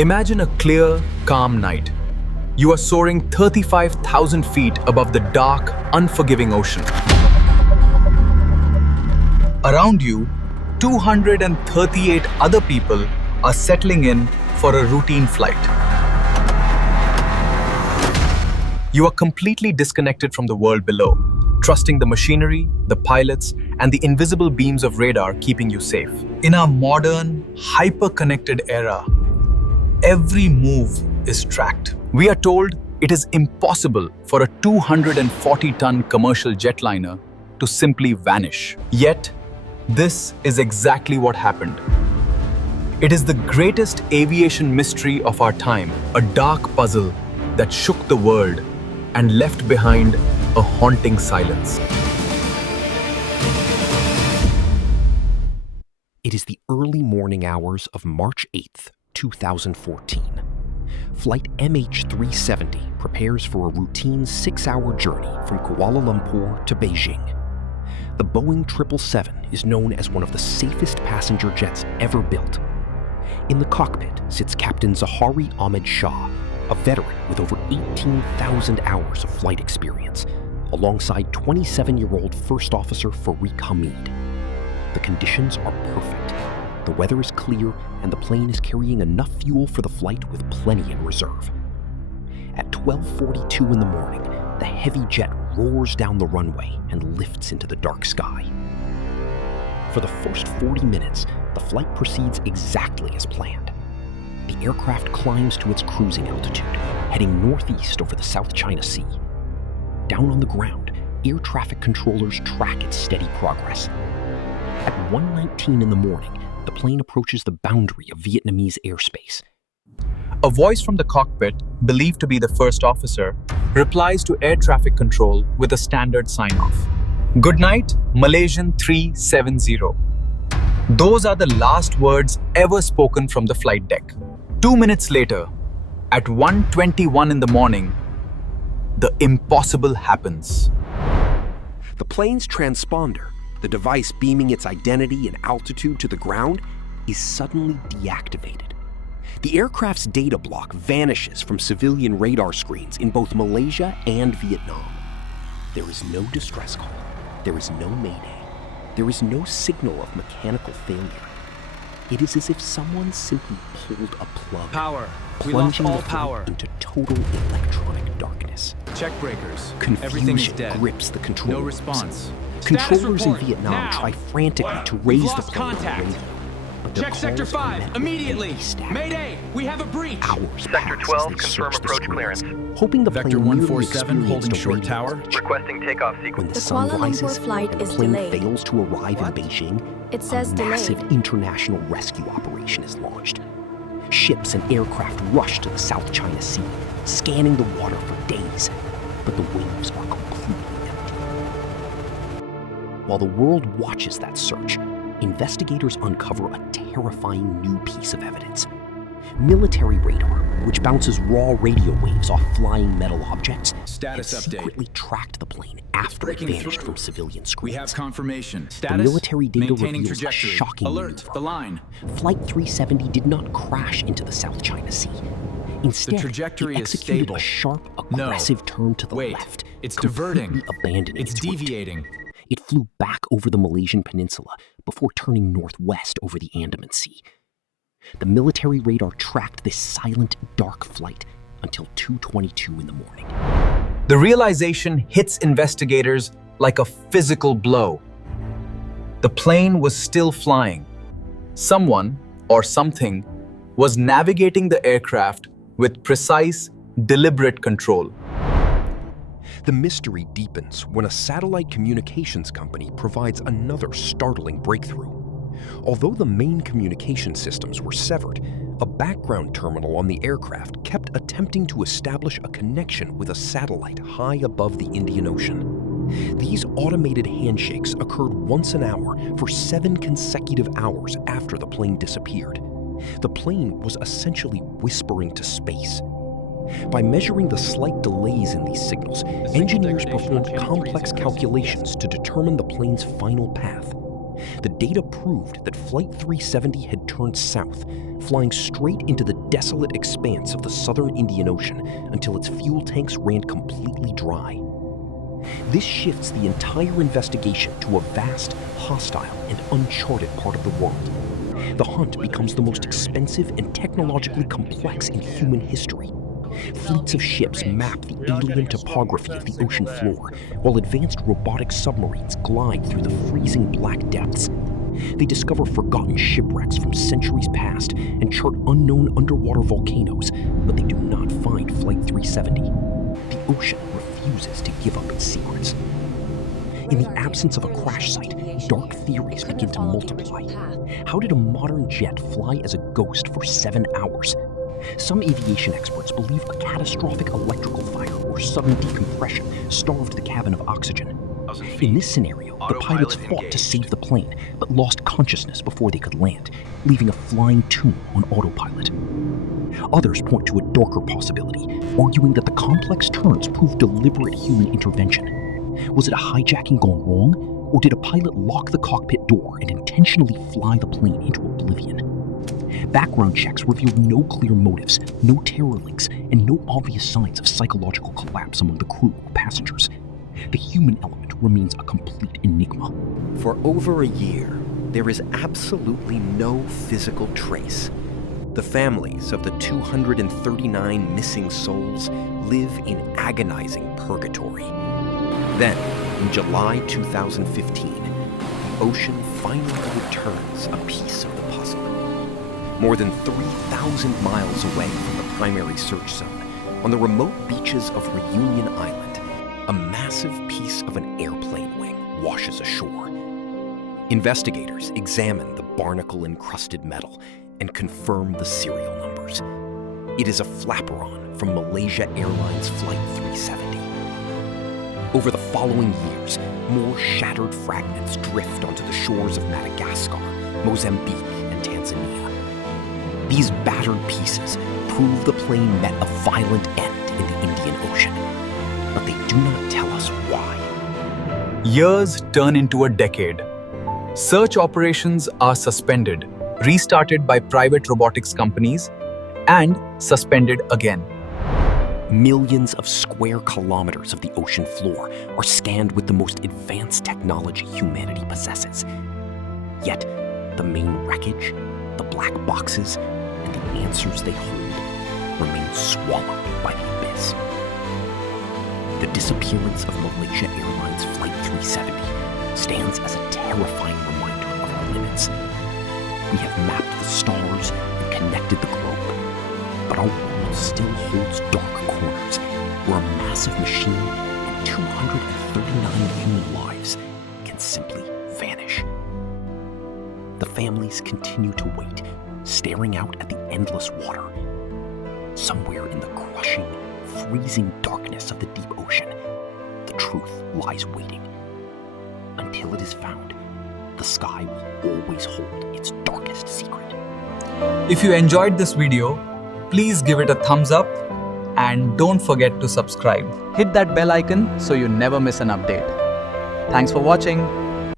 Imagine a clear, calm night. You are soaring 35,000 feet above the dark, unforgiving ocean. Around you, 238 other people are settling in for a routine flight. You are completely disconnected from the world below, trusting the machinery, the pilots, and the invisible beams of radar keeping you safe. In our modern, hyper-connected era, every move is tracked. We are told it is impossible for a 240-ton commercial jetliner to simply vanish. Yet, this is exactly what happened. It is the greatest aviation mystery of our time, a dark puzzle that shook the world and left behind a haunting silence. It is the early morning hours of March 8th, 2014. Flight MH370 prepares for a routine 6-hour journey from Kuala Lumpur to Beijing. The Boeing 777 is known as one of the safest passenger jets ever built. In the cockpit sits Captain Zahari Ahmed Shah, a veteran with over 18,000 hours of flight experience, alongside 27-year-old First Officer Fareeq Hamid. The conditions are perfect. The weather is clear, and the plane is carrying enough fuel for the flight with plenty in reserve. At 12:42 in the morning, the heavy jet roars down the runway and lifts into the dark sky. For the first 40 minutes, the flight proceeds exactly as planned. The aircraft climbs to its cruising altitude, heading northeast over the South China Sea. Down on the ground, air traffic controllers track its steady progress. At 1:19 in the morning, the plane approaches the boundary of Vietnamese airspace. A voice from the cockpit, believed to be the first officer, replies to air traffic control with a standard sign-off. "Good night, Malaysian 370. Those are the last words ever spoken from the flight deck. 2 minutes later, at 1:21 in the morning, the impossible happens. The plane's transponder, the device beaming its identity and altitude to the ground, is suddenly deactivated. The aircraft's data block vanishes from civilian radar screens in both Malaysia and Vietnam. There is no distress call. There is no mayday. There is no signal of mechanical failure. It is as if someone simply pulled a plug, Power. We plunging lost all the flight power. into total electronic darkness. Check breakers. Everything is Confusion dead. grips the control No rooms. response. Controllers in report, Vietnam now. try frantically to We've raise the lost plane on the contact. radio, but their Check Sector calls are 5 met with immediately. empty static. Mayday! We have a breach. Hours Sector pass 12, as they confirm search the approach screens, clearance. hoping the Vector plane merely 147 holding experienced a short radio tower. glitch. Requesting takeoff When sequence. the The sun Kuala Lumpur rises flight and the is plane delayed. fails to arrive What? in Beijing, It says a delayed. massive international rescue operation is launched. Ships and aircraft rush to the South China Sea, scanning the water for days, but the waves are completely empty. While the world watches that search, investigators uncover a terrifying new piece of evidence. Military radar, which bounces raw radio waves off flying metal objects, Status had update. secretly tracked the plane after it breaking vanished through. from civilian We screens. have confirmation. The Status. military data Maintaining reveals a trajectory. shocking Alert. maneuver. The line. Flight 370 did not crash into the South China Sea. Instead, trajectory it is executed stable. a sharp, No. aggressive turn to the Wait. left, It's completely diverting. abandoning It's its route. deviating. It flew back over the Malaysian peninsula before turning northwest over the Andaman Sea. The military radar tracked this silent, dark flight until 2:22 in the morning. The realization hits investigators like a physical blow. The plane was still flying. Someone, or something, was navigating the aircraft with precise, deliberate control. The mystery deepens when a satellite communications company provides another startling breakthrough. Although the main communication systems were severed, a background terminal on the aircraft kept attempting to establish a connection with a satellite high above the Indian Ocean. These automated handshakes occurred once an hour for 7 consecutive hours after the plane disappeared. The plane was essentially whispering to space. By measuring the slight delays in these signals, engineers performed complex calculations to determine the plane's final path. The data proved that Flight 370 had turned south, flying straight into the desolate expanse of the southern Indian Ocean until its fuel tanks ran completely dry. This shifts the entire investigation to a vast, hostile, and uncharted part of the world. The hunt becomes the most expensive and technologically complex in human history. Fleets of ships map the alien topography of the ocean floor, while advanced robotic submarines glide through the freezing black depths. They discover forgotten shipwrecks from centuries past and chart unknown underwater volcanoes, but they do not find Flight 370. The ocean refuses to give up its secrets. In the absence of a crash site, dark theories begin to multiply. How did a modern jet fly as a ghost for 7 hours? Some aviation experts believe a catastrophic electrical fire or sudden decompression starved the cabin of oxygen. In this scenario, the pilots fought to save the plane, but lost consciousness before they could land, leaving a flying tomb on autopilot. Others point to a darker possibility, arguing that the complex turns proved deliberate human intervention. Was it a hijacking gone wrong, or did a pilot lock the cockpit door and intentionally fly the plane into oblivion? Background checks revealed no clear motives, no terror links, and no obvious signs of psychological collapse among the crew or passengers. The human element remains a complete enigma. For over a year, there is absolutely no physical trace. The families of the 239 missing souls live in agonizing purgatory. Then, in July 2015, the ocean finally returns a piece of the puzzle. More than 3,000 miles away from the primary search zone, on the remote beaches of Reunion Island, a massive piece of an airplane wing washes ashore. Investigators examine the barnacle-encrusted metal and confirm the serial numbers. It is a flaperon from Malaysia Airlines Flight 370. Over the following years, more shattered fragments drift onto the shores of Madagascar, Mozambique, and Tanzania. These battered pieces prove the plane met a violent end in the Indian Ocean, but they do not tell us why. Years turn into a decade. Search operations are suspended, restarted by private robotics companies, and suspended again. Millions of square kilometers of the ocean floor are scanned with the most advanced technology humanity possesses. Yet, the main wreckage, the black boxes, and the answers they hold remain swallowed by the abyss. The disappearance of Malaysia Airlines Flight 370 stands as a terrifying reminder of our limits. We have mapped the stars and connected the globe, but our world still holds dark corners where a massive machine and 239 human lives can simply vanish. The families continue to wait, staring out at the endless water. Somewhere in the crushing, freezing darkness of the deep ocean, the truth lies waiting. Until it is found, the sky will always hold its darkest secret. If you enjoyed this video, please give it a thumbs up and don't forget to subscribe. Hit that bell icon so you never miss an update. Thanks for watching.